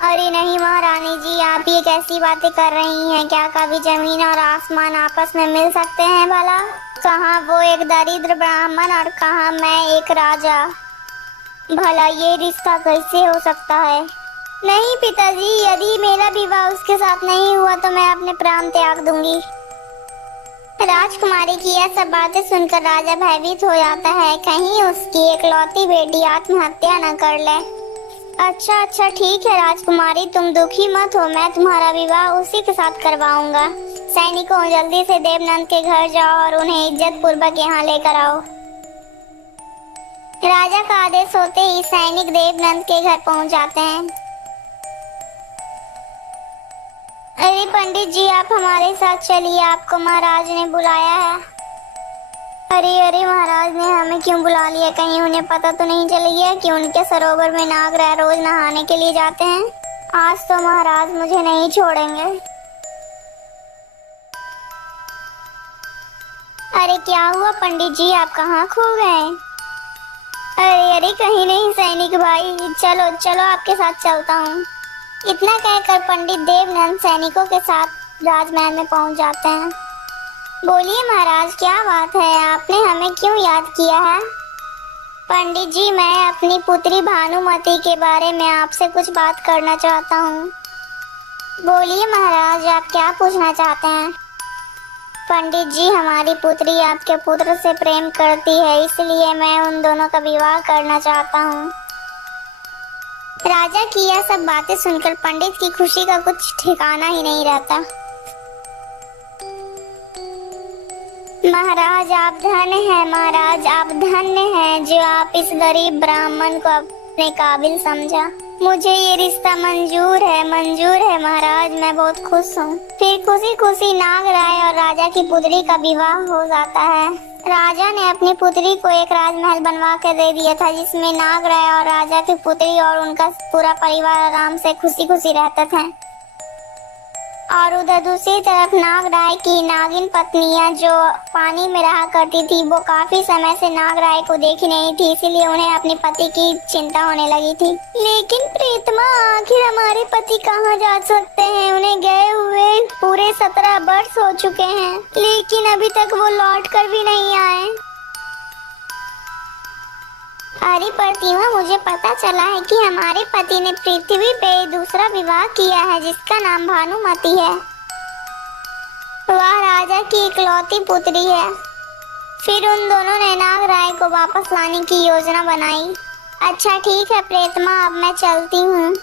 अरे नहीं महारानी जी, आप ये कैसी बातें कर रही हैं? क्या कभी जमीन और आसमान आपस में मिल सकते हैं भला? कहाँ वो एक दरिद्र ब्राह्मण और कहाँ मैं एक राजा। भला ये रिश्ता कैसे हो सकता है? नहीं पिताजी, यदि मेरा विवाह उसके साथ नहीं हुआ तो मैं अपने प्राण त्याग दूंगी। राजकुमारी की यह सब बातें सुनकर राजा भयभीत हो जाता है, कहीं उसकी एकलौती बेटी आत्महत्या न कर ले। अच्छा अच्छा ठीक है राजकुमारी, तुम दुखी मत हो, मैं तुम्हारा विवाह उसी के साथ करवाऊंगा। सैनिकों, जल्दी से देवनंद के घर जाओ और उन्हें इज्जत पूर्वक यहाँ लेकर आओ। राजा का आदेश होते ही सैनिक देवनंद के घर पहुँच जाते हैं। अरे पंडित जी, आप हमारे साथ चलिए, आपको महाराज ने बुलाया है। अरे अरे, महाराज ने हमें क्यों बुला लिया? कहीं उन्हें पता तो नहीं चल गया कि उनके सरोवर में नागराय रोज नहाने के लिए जाते हैं? आज तो महाराज मुझे नहीं छोड़ेंगे। अरे क्या हुआ पंडित जी, आप कहाँ खो गए? अरे अरे, कहीं नहीं सैनिक भाई, चलो चलो आपके साथ चलता हूँ। इतना कहकर पंडित देवनंद सैनिकों के साथ राजमहल में पहुंच जाते हैं। बोलिए महाराज, क्या बात है? आपने हमें क्यों याद किया है? पंडित जी, मैं अपनी पुत्री भानुमति के बारे में आपसे कुछ बात करना चाहता हूँ। बोलिए महाराज, आप क्या पूछना चाहते हैं? पंडित जी, हमारी पुत्री आपके पुत्र से प्रेम करती है, इसलिए मैं उन दोनों का विवाह करना चाहता हूँ। राजा की यह सब बातें सुनकर पंडित की खुशी का कुछ ठिकाना ही नहीं रहता। महाराज आप धन्य हैं, महाराज आप धन्य हैं जो आप इस गरीब ब्राह्मण को अपने काबिल समझा। मुझे ये रिश्ता मंजूर है महाराज, मैं बहुत खुश हूँ। फिर खुशी खुशी नागराय और राजा की पुत्री का विवाह हो जाता है। राजा ने अपनी पुत्री को एक राजमहल बनवा कर दे दिया था, जिसमें नागराय और राजा की पुत्री और उनका पूरा परिवार आराम से खुशी खुशी रहते थे। और उधर दूसरी तरफ नागराय की नागिन पत्नियां जो पानी में रहा करती थी, वो काफी समय से नागराय को देखी नहीं थी, इसीलिए उन्हें अपने पति की चिंता होने लगी थी। लेकिन प्रीतमा, आखिर हमारे पति कहाँ जा सकते हैं? उन्हें गए हुए पूरे 17 वर्ष हो चुके हैं, लेकिन अभी तक वो लौट कर भी नहीं आए। अरे प्रतिमा, मुझे पता चला है कि हमारे पति ने पृथ्वी पे दूसरा विवाह किया है, जिसका नाम भानुमति है। वह राजा की इकलौती पुत्री है। फिर उन दोनों ने नागराय को वापस लाने की योजना बनाई। अच्छा ठीक है प्रीतमा, अब मैं चलती हूँ।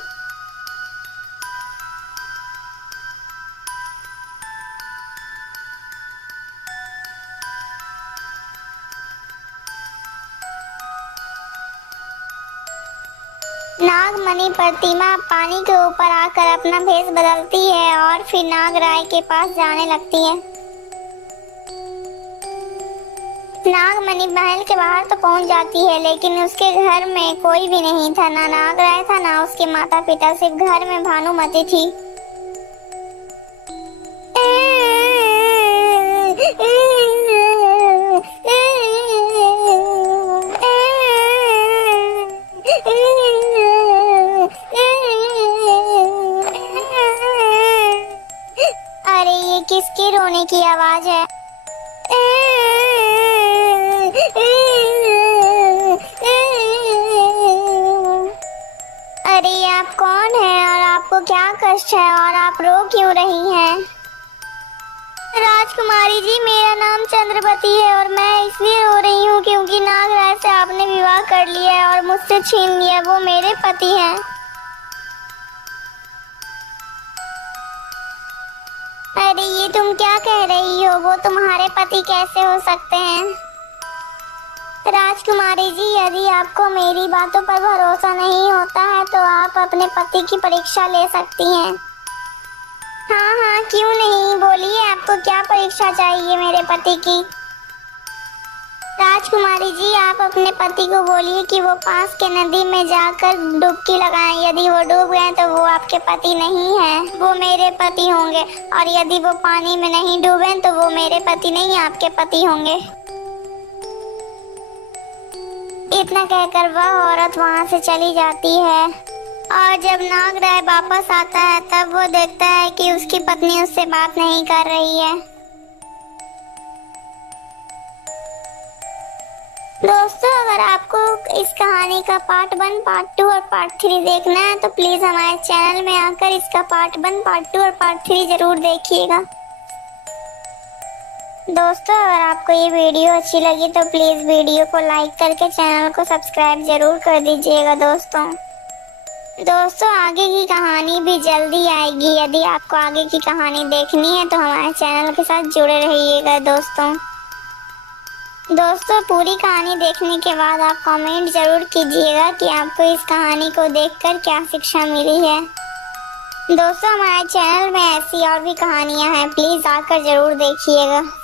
नागमणि प्रतिमा पानी के ऊपर आकर अपना भेष बदलती है और फिर नागराय के पास जाने लगती है। नागमणि महल के बाहर तो पहुंच जाती है, लेकिन उसके घर में कोई भी नहीं था, ना नागराय था ना उसके माता पिता, सिर्फ घर में भानुमति थी। अरे ये किसकी रोने की आवाज है? अरे आप कौन हैं और आपको क्या कष्ट है और आप रो क्यों रही हैं? राजकुमारी जी, मेरा नाम चंद्रवती है और मैं इसलिए रो रही हूँ क्योंकि नागराज से आपने विवाह कर लिया है और मुझसे छीन लिया। वो मेरे पति हैं। अरे ये तुम क्या कह रही हो? वो तुम्हारे पति कैसे हो सकते हैं? राजकुमारी जी, यदि आपको मेरी बातों पर भरोसा नहीं होता है तो आप अपने पति की परीक्षा ले सकती हैं। हाँ हाँ, क्यों नहीं, बोलिए आपको क्या परीक्षा चाहिए मेरे पति की? राजकुमारी जी, आप अपने पति को बोलिए कि वो पास के नदी में जाकर डुबकी लगाएं। यदि वो डूब गए तो वो आपके पति नहीं हैं, वो मेरे पति होंगे। और यदि वो पानी में नहीं डूबे तो वो मेरे पति नहीं, आपके पति होंगे। इतना कहकर वह औरत वहां से चली जाती है। और जब नागराय वापस आता है तब वो देखता है कि उसकी पत्नी उससे बात नहीं कर रही है। दोस्तों, अगर आपको इस कहानी का पार्ट 1, पार्ट 2 और पार्ट 3 देखना है तो प्लीज हमारे चैनल में आकर इसका पार्ट 1, पार्ट 2 और पार्ट 3 जरूर देखिएगा। दोस्तों, अगर आपको ये वीडियो अच्छी लगी तो प्लीज वीडियो को लाइक करके चैनल को सब्सक्राइब जरूर कर दीजिएगा। दोस्तों आगे की कहानी भी जल्दी आएगी। यदि आपको आगे की कहानी देखनी है तो हमारे चैनल के साथ जुड़े रहिएगा। दोस्तों, पूरी कहानी देखने के बाद आप कमेंट जरूर कीजिएगा कि आपको इस कहानी को देखकर क्या शिक्षा मिली है। दोस्तों, हमारे चैनल में ऐसी और भी कहानियां हैं, प्लीज आकर जरूर देखिएगा।